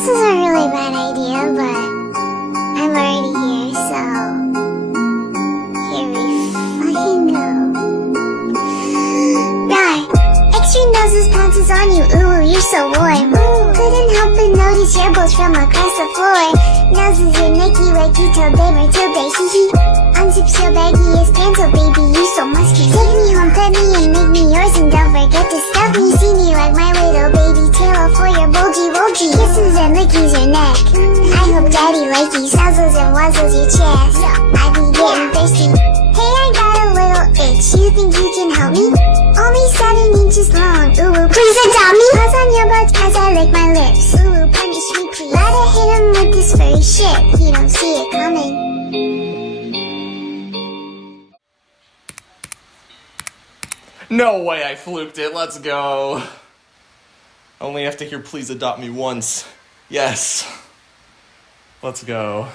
This is a really bad idea, but I'm already here, so here we fucking go. Right, extra noses pounces on you, ooh, you're so warm. Couldn't help but notice your balls from across the floor. Noses are nicky like you told them or till they hee. Unzips your baggy as pants, oh baby, you so musky. Take me home, pet me and make me yours, and don't forget to stuff me. See me like my little baby tail for your bulgy. Kisses and lickies your neck. I hope daddy likes nuzzles and wuzzles your chest. I be getting thirsty. Hey, I got a little itch. You think you can help me? Only 7 inches long. Ooh, please adopt me. Pause on your butt as I lick my lips. Ooh, punish me please. Gotta hit him with this furry shit. He don't see it coming. No way I fluked it, let's go. Only have to hear please adopt me once. Yes. Let's go.